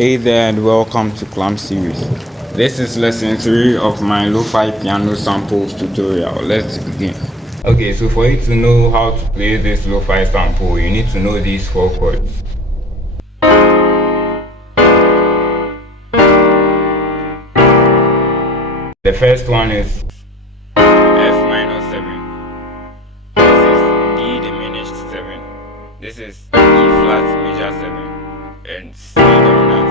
Hey there and welcome to Clam series. This is lesson 3 of my lo-fi piano samples tutorial. Let's begin. Okay, so for you to know how to play this lo-fi sample, you need to know these 4 chords. The first one is F minor 7. This is D diminished 7. This is E flat major 7 and C dominant 7.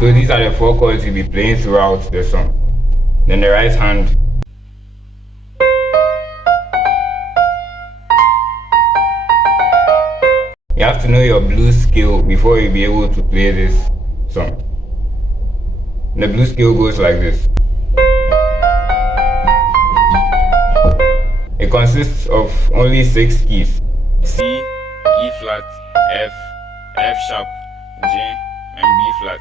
So these are the 4 chords you'll be playing throughout the song. Then the right hand. You have to know your blues scale before you'll be able to play this song. The blues scale goes like this. It consists of only 6 keys: C, E flat, F, F sharp, G, and B flat.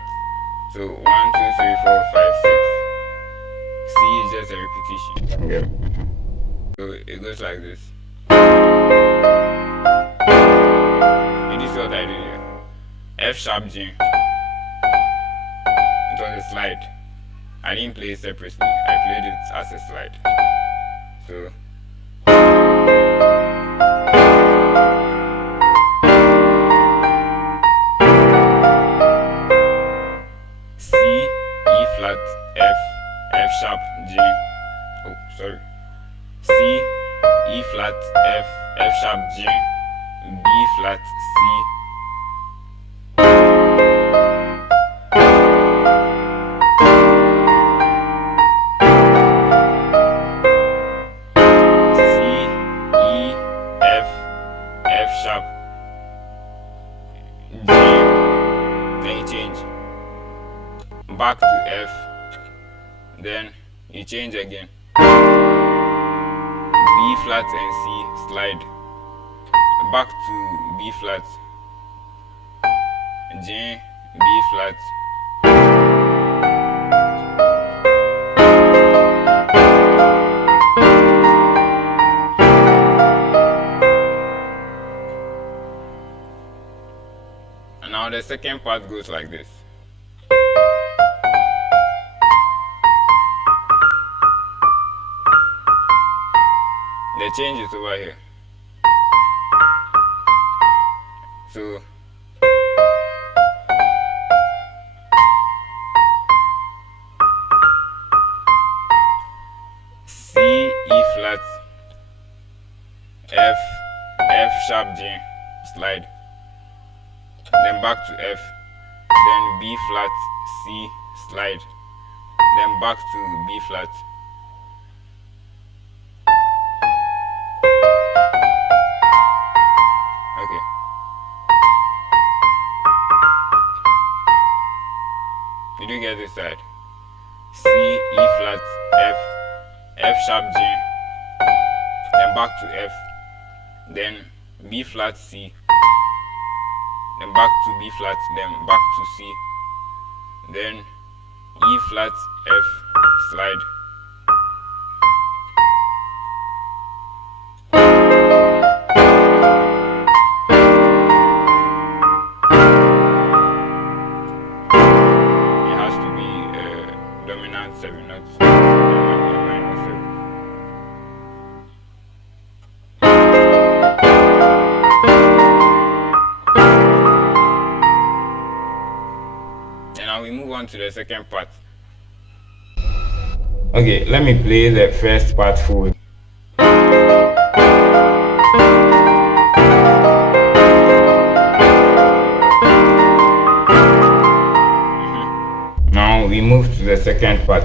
So 1, 2, 3, 4, 5, 6. C is just a repetition. Okay. So it goes like this. And this is what I did here. F sharp G. It was a slide. I didn't play it separately. I played it as a slide. So C, E flat, F, F sharp, G. Oh, sorry. C, E flat, F, F sharp, G, B flat, C. F sharp, G, then you change back to F, then you change again, B flat and C, slide back to B flat, G, B flat, and now the second part goes like this. The change is over here. So C, E flat, F, F sharp, G, slide, then back to F, then B flat, C, slide, then back to B flat. Okay. Did you get this side? C, E flat, F, F sharp, G, then back to F, then B flat, C, then back to B flat, then back to C, then E flat, F, slide. It has to be dominant 7, not minor 7. And now we move on to the second part. Okay, let me play the first part full. Now we move to the second part.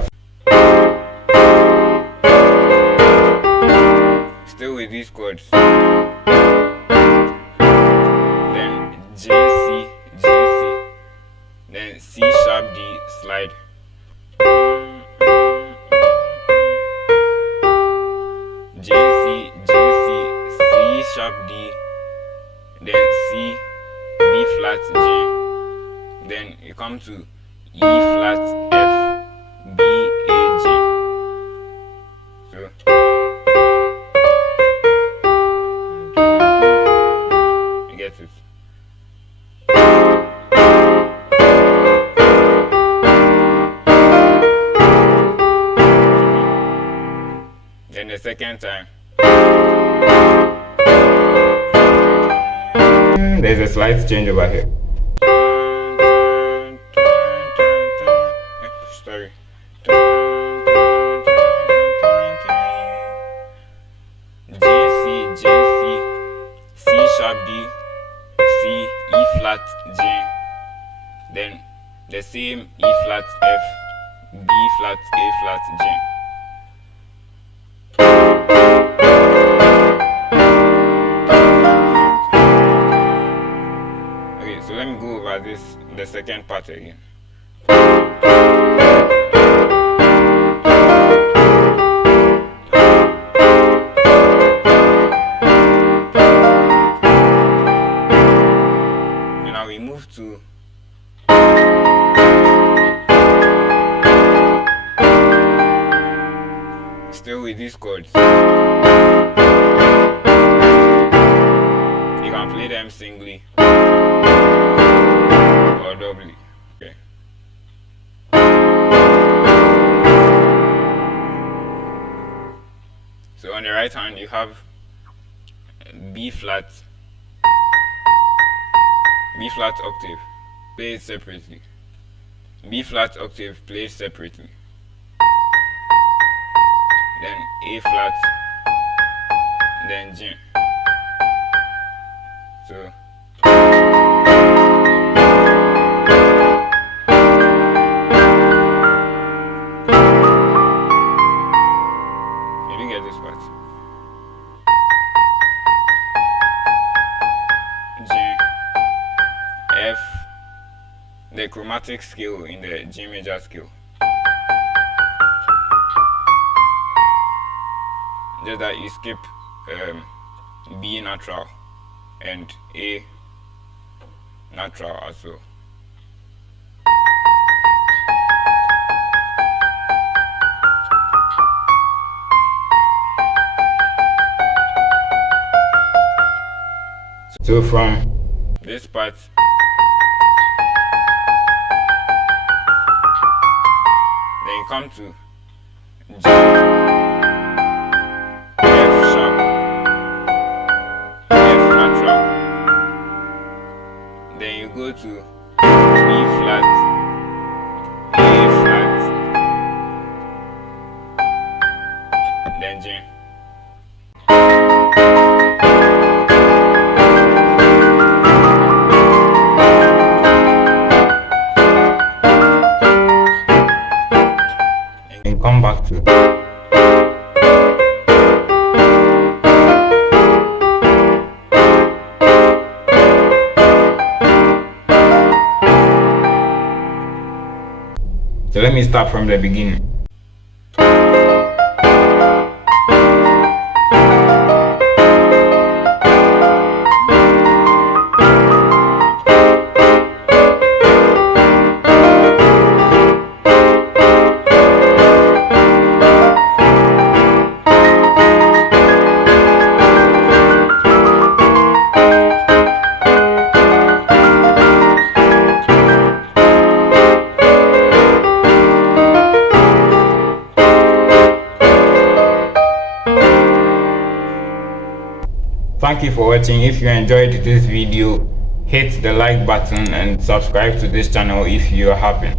Still with these chords. Then G, C, G, C. Then C sharp, D, slide. G, C, G, C, C sharp, D, then C, B flat, G, then you come to E flat, F, B, A, G. So you get it. Then the second time, there's a slight change over here. Sorry. G, C, C sharp D, C, E flat G, then the same E flat F, B flat, A flat G. Okay, so let me go over the second part again. We move to still with these chords. You can play them singly or doubly. Okay. So on the right hand you have B flat octave played separately, B flat octave played separately, then A flat, then G. So you didn't get this part. F, the chromatic scale in the G major scale. Just that you skip B natural and A natural as well. So from this part, then you come to G, F sharp, F natural, then you go to B flat, A flat, then G. Come back to so let me start from the beginning. Thank you for watching. If you enjoyed this video, hit the like button and subscribe to this channel if you are happy.